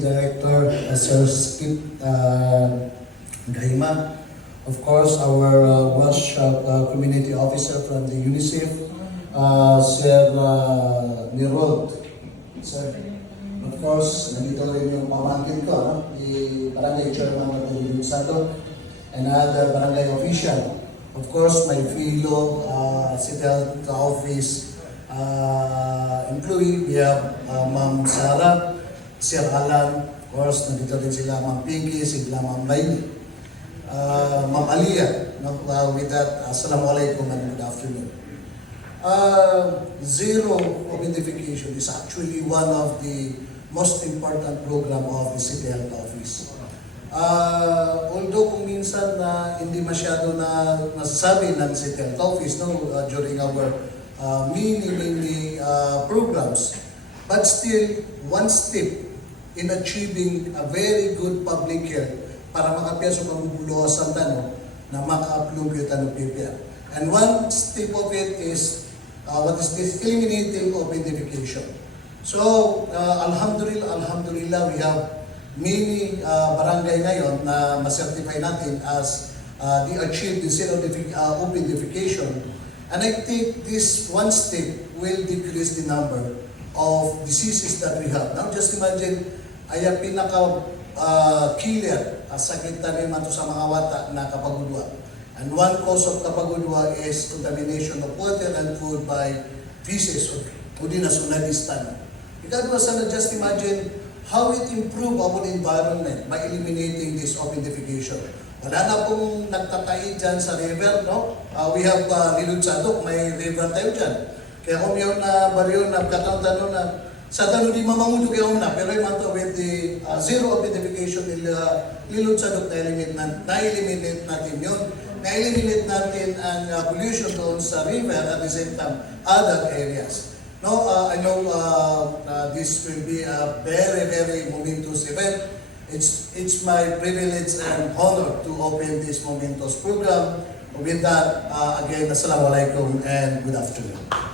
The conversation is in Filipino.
Director, Sir Skip Gahima. Of course, our Welsh Community Officer from the UNICEF, Sir Nirod. Sir, of course, nandito rin yung pamangkin ko, no? The Barangay Chairman of the Santo, and other barangay official. Of course, my fellow City Health Office employee, we have Ma'am Sarah, Sir Alan, of course, nandito rin sila Ma'am Pinky, sila Ma'am Laili, Ma'am Aliyah. No? With that, Assalamualaikum and good afternoon. Zero identification is actually one of the most important program of the City Health Office. Although kung minsan hindi masyado na nasasabi ng City Health Office during our many programs, but still one step in achieving a very good public health para makapia sa pamubuluhasan na maka-upload yung PPR. And one step of it is what is this? Eliminating of identification. So, alhamdulillah, we have many barangay ngayon na ma-certify natin as they achieve the zero identification. And I think this one step will decrease the number of diseases that we have. Now, just imagine, ay pinaka-killer sakit na rin sa mga wata na kapagudwa. And one cause of kapagudwa is contamination of water and food by feces o di na sunadistan. Ikadwa sana, just imagine how it improve our environment by eliminating this identification. Wala na pong nagtatay dyan sa river, no? We have Lilutsadok, may river tayo dyan. Kaya kung yun na baryo na katang-tano na sa tano di mamangudo kayo na, pero yung manto with the zero identification nila Lilutsadok na-eliminate natin yun. Na-eliminate natin ang pollution doon sa river at the same time other areas. No, I know this will be a very momentous event. It's my privilege and honor to open this momentous program. With that, again, Assalamualaikum and good afternoon.